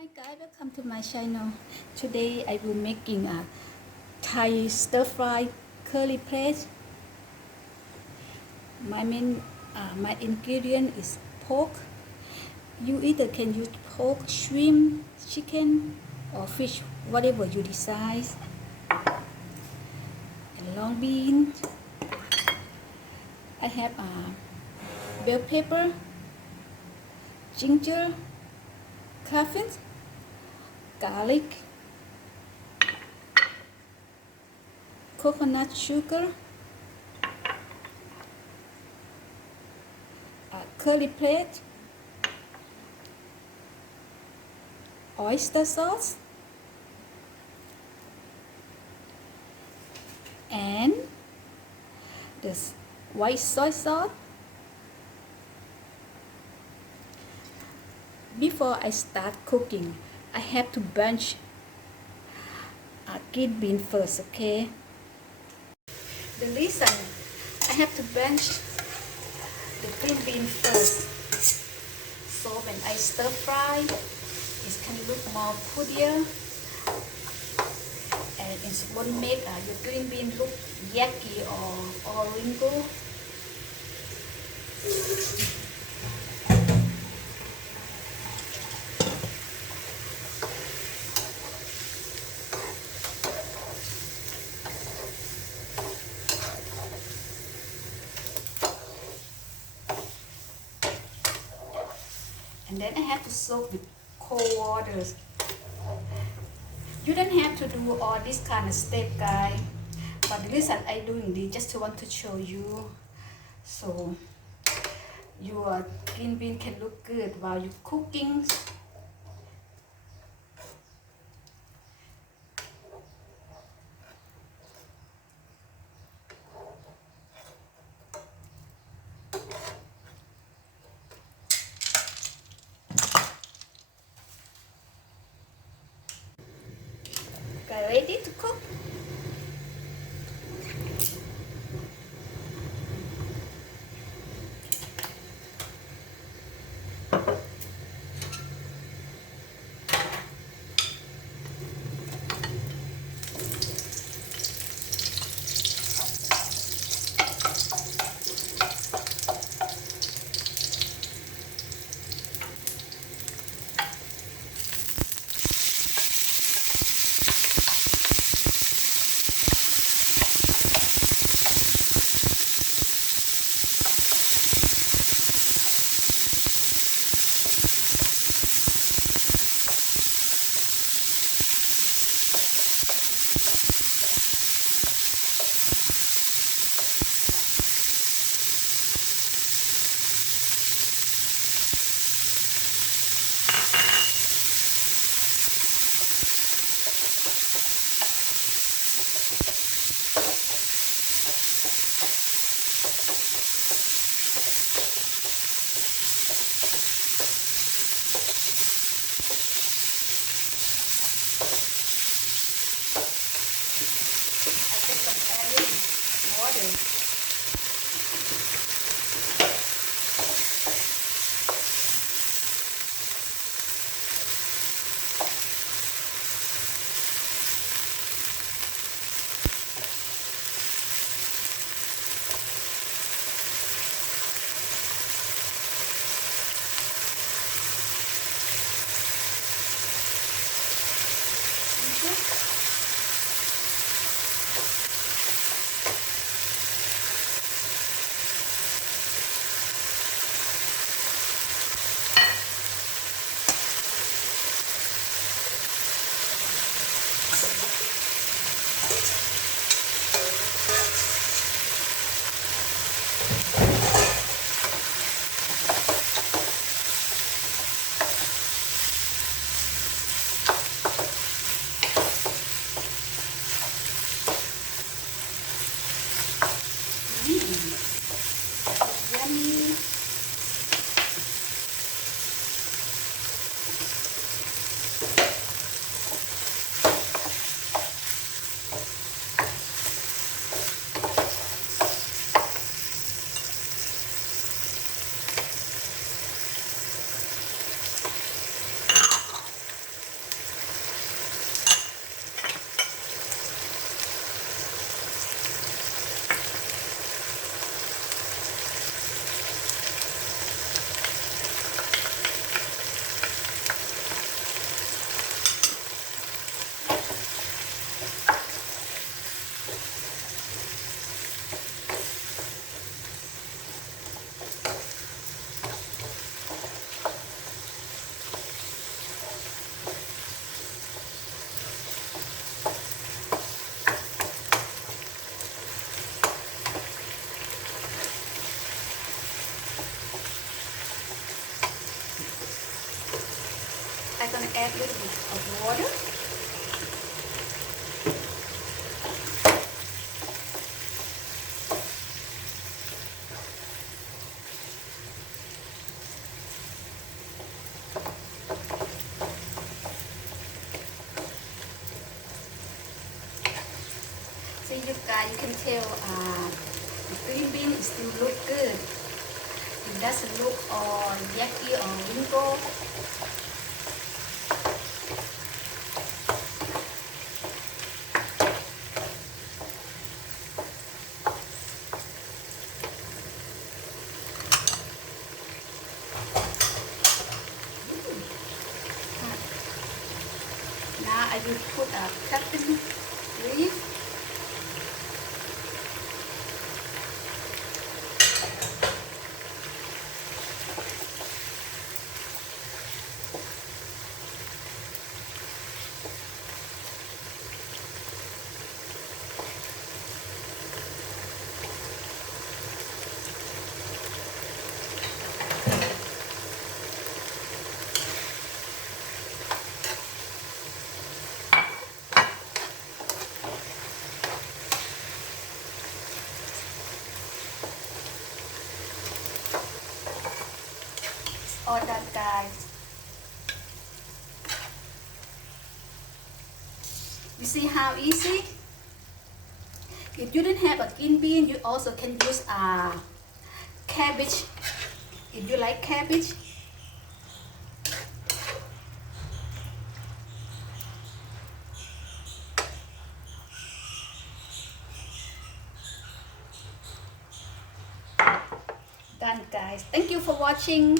Hi guys, welcome to my channel. Today I will making a Thai stir fry curry plate. My ingredient is pork. You either can use pork, shrimp, chicken, or fish, whatever you decide. And long beans. I have bell pepper, ginger, coffee, garlic, coconut sugar, curry plate, oyster sauce, and the white soy sauce. Before I start cooking, I have to blanch green bean first, okay? The reason I have to blanch the green bean first, so when I stir fry, it can look more prettier, and it won't make your green bean look yucky or wrinkled. And then I have to soak with cold water. You don't have to do all this kind of step, guys. But the reason I doing this just to want to show you, so your green bean can look good while you cooking. Okay, ready to cook? I'm gonna add a little bit of water. See, you guys, you can tell the green bean is still look good. It doesn't look all yucky or wrinkle. Now I will put a cutting leaf. All done, guys. You see how easy? If you didn't have a green bean, you also can use cabbage. If you like cabbage. Done, guys. Thank you for watching.